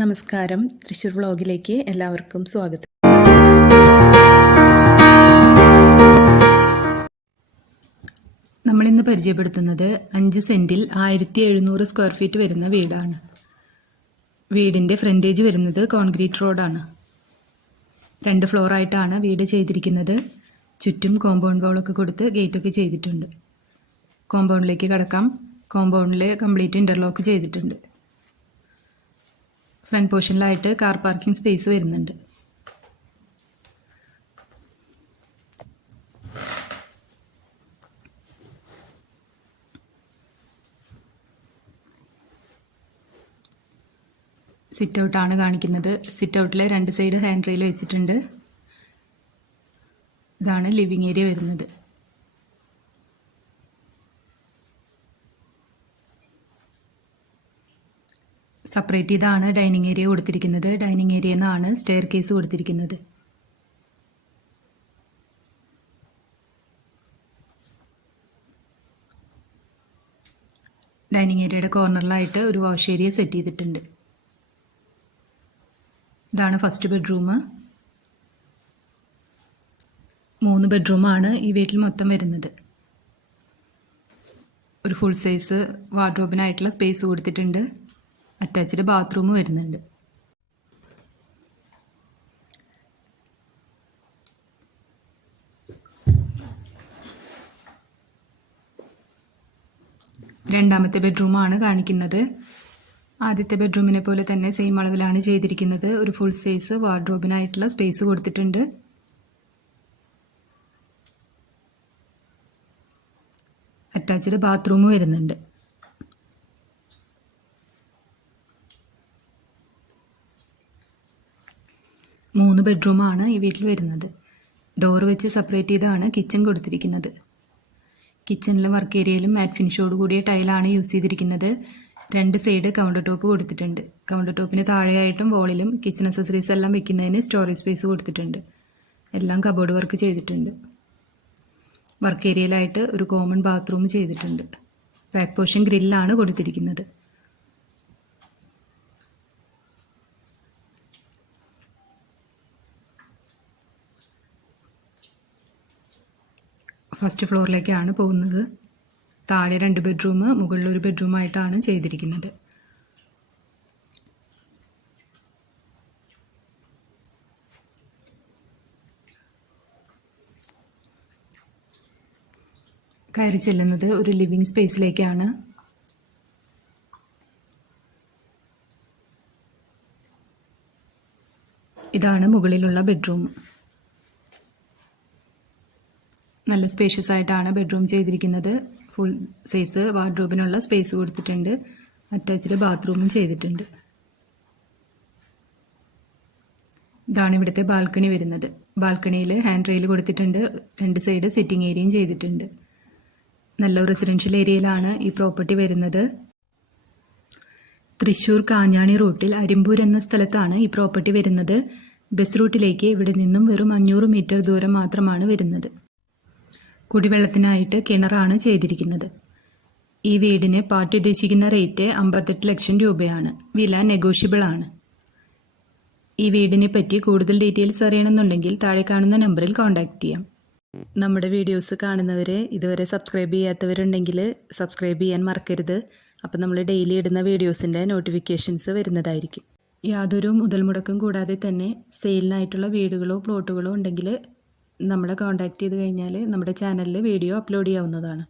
നമസ്കാരം. തൃശ്ശൂർ വ്ളോഗിലേക്ക് എല്ലാവർക്കും സ്വാഗതം. നമ്മളിന്ന് പരിചയപ്പെടുത്തുന്നത് അഞ്ച് സെന്റിൽ ആയിരത്തി എഴുന്നൂറ് സ്ക്വയർ ഫീറ്റ് വരുന്ന വീടാണ്. വീടിന്റെ ഫ്രണ്ടേജ് വരുന്നത് കോൺക്രീറ്റ് റോഡാണ്. രണ്ട് ഫ്ലോറായിട്ടാണ് വീട് ചെയ്തിരിക്കുന്നത്. ചുറ്റും കോമ്പൗണ്ട് വാളൊക്കെ കൊടുത്ത് ഗേറ്റൊക്കെ ചെയ്തിട്ടുണ്ട്. കോമ്പൗണ്ടിലേക്ക് കടക്കാം. കോമ്പൗണ്ടിൽ കംപ്ലീറ്റ് ഇന്റർലോക്ക് ചെയ്തിട്ടുണ്ട്. ഫ്രണ്ട് പോർഷനിലായിട്ട് കാർ പാർക്കിംഗ് സ്പേസ് വരുന്നുണ്ട്. സിറ്റ് ഔട്ടാണ് കാണിക്കുന്നത്. സിറ്റ് ഔട്ടിലെ രണ്ട് സൈഡ് ഹാൻഡ് റെയിൽ വെച്ചിട്ടുണ്ട്. ഇതാണ് ലിവിങ് ഏരിയ വരുന്നത്. സെപ്പറേറ്റ് ഇതാണ് ഡൈനിങ് ഏരിയ കൊടുത്തിരിക്കുന്നത്. ഡൈനിങ് ഏരിയയിൽ നിന്നാണ് സ്റ്റെയർ കേസ് കൊടുത്തിരിക്കുന്നത് ഡൈനിങ് ഏരിയയുടെ കോർണറിലായിട്ട് ഒരു വാഷ് ഏരിയ സെറ്റ് ചെയ്തിട്ടുണ്ട്. ഇതാണ് ഫസ്റ്റ് ബെഡ്റൂം മൂന്ന് ബെഡ്റൂമാണ് ഈ വീട്ടിൽ മൊത്തം വരുന്നത്. ഒരു ഫുൾ സൈസ് വാർഡ്രോബിനായിട്ടുള്ള സ്പേസ് കൊടുത്തിട്ടുണ്ട്. അറ്റാച്ച്ഡ് ബാത്റൂം വരുന്നുണ്ട്. രണ്ടാമത്തെ ബെഡ്റൂമാണ് കാണിക്കുന്നത്. ആദ്യത്തെ ബെഡ്റൂമിനെ പോലെ തന്നെ സെയിം അളവിലാണ് ചെയ്തിരിക്കുന്നത്. ഒരു ഫുൾ സൈസ് വാർഡ്രോബിനായിട്ടുള്ള സ്പേസ് കൊടുത്തിട്ടുണ്ട്. അറ്റാച്ച്ഡ് ബാത്റൂം വരുന്നുണ്ട്. മൂന്ന് ബെഡ്റൂമാണ് ഈ വീട്ടിൽ വരുന്നത്. ഡോർ വെച്ച് സെപ്പറേറ്റ് ചെയ്താണ് കിച്ചൺ കൊടുത്തിരിക്കുന്നത്. കിച്ചണിലെ വർക്ക് ഏരിയയിലും മാറ്റ് ഫിനിഷോട് കൂടിയ ടൈലാണ് യൂസ് ചെയ്തിരിക്കുന്നത്. രണ്ട് സൈഡ് കൗണ്ടർ ടോപ്പ് കൊടുത്തിട്ടുണ്ട്. കൗണ്ടർ ടോപ്പിന് താഴെയായിട്ടും വോളിലും കിച്ചൺ അക്സസറീസ് എല്ലാം വെക്കുന്നതിന് സ്റ്റോറേജ് സ്പേസ് കൊടുത്തിട്ടുണ്ട്. എല്ലാം കബോർഡ് വർക്ക് ചെയ്തിട്ടുണ്ട്. വർക്ക് ഏരിയയിലായിട്ട് ഒരു കോമൺ ബാത്റൂം ചെയ്തിട്ടുണ്ട്. ബാക്ക് പോർഷൻ ഗ്രില്ലാണ് കൊടുത്തിരിക്കുന്നത്. ഫസ്റ്റ് ഫ്ലോറിലേക്കാണ് പോകുന്നത്. താഴെ രണ്ട് ബെഡ്റൂം മുകളിൽ ഒരു ബെഡ്റൂമായിട്ടാണ് ചെയ്തിരിക്കുന്നത്. കയറി ചെല്ലുന്നത് ഒരു ലിവിങ് സ്പേസിലേക്കാണ്. ഇതാണ് മുകളിലുള്ള ബെഡ്റൂം. നല്ല സ്പേഷ്യസ് ആയിട്ടാണ് ബെഡ്റൂം ചെയ്തിരിക്കുന്നത്. ഫുൾ സൈസ് വാർഡ്രോബിനുള്ള സ്പേസ് കൊടുത്തിട്ടുണ്ട്. അറ്റാച്ച്ഡ് ബാത്റൂമും ചെയ്തിട്ടുണ്ട്. ഇതാണ് ഇവിടുത്തെ ബാൽക്കണി വരുന്നത്. ബാൽക്കണിയിൽ ഹാൻഡ് റെയിൽ കൊടുത്തിട്ടുണ്ട്. രണ്ട് സൈഡ് സിറ്റിംഗ് ഏരിയയും ചെയ്തിട്ടുണ്ട്. നല്ല റെസിഡൻഷ്യൽ ഏരിയയിലാണ് ഈ പ്രോപ്പർട്ടി വരുന്നത്. തൃശ്ശൂർ കാഞ്ഞാണി റൂട്ടിൽ അരിമ്പൂർ എന്ന സ്ഥലത്താണ് ഈ പ്രോപ്പർട്ടി വരുന്നത്. ബസ് റൂട്ടിലേക്ക് ഇവിടെ നിന്നും വെറും അഞ്ഞൂറ് മീറ്റർ ദൂരം മാത്രമാണ് വരുന്നത്. കുടിവെള്ളത്തിനായിട്ട് കിണറാണ് ചെയ്തിരിക്കുന്നത്. ഈ വീടിന് പാർട്ടി ഉദ്ദേശിക്കുന്ന റേറ്റ് അമ്പത്തെട്ട് ലക്ഷം രൂപയാണ്. വില നെഗോഷ്യബിൾ ആണ്. ഈ വീടിനെ പറ്റി കൂടുതൽ ഡീറ്റെയിൽസ് അറിയണമെന്നുണ്ടെങ്കിൽ താഴെ കാണുന്ന നമ്പറിൽ കോൺടാക്റ്റ് ചെയ്യാം. നമ്മുടെ വീഡിയോസ് കാണുന്നവരെ ഇതുവരെ സബ്സ്ക്രൈബ് ചെയ്യാത്തവരുണ്ടെങ്കിൽ സബ്സ്ക്രൈബ് ചെയ്യാൻ മറക്കരുത്. അപ്പോൾ നമ്മൾ ഡെയിലി ഇടുന്ന വീഡിയോസിന്റെ നോട്ടിഫിക്കേഷൻസ് വരുന്നതായിരിക്കും. യാതൊരു മുതൽ മുടക്കും കൂടാതെ തന്നെ സെയിലിനായിട്ടുള്ള വീടുകളോ പ്ലോട്ടുകളോ ഉണ്ടെങ്കിൽ നമ്മളെ കോൺടാക്റ്റ് ചെയ്ത് കഴിഞ്ഞാൽ നമ്മുടെ ചാനലിൽ വീഡിയോ അപ്ലോഡ് ചെയ്യാവുന്നതാണ്.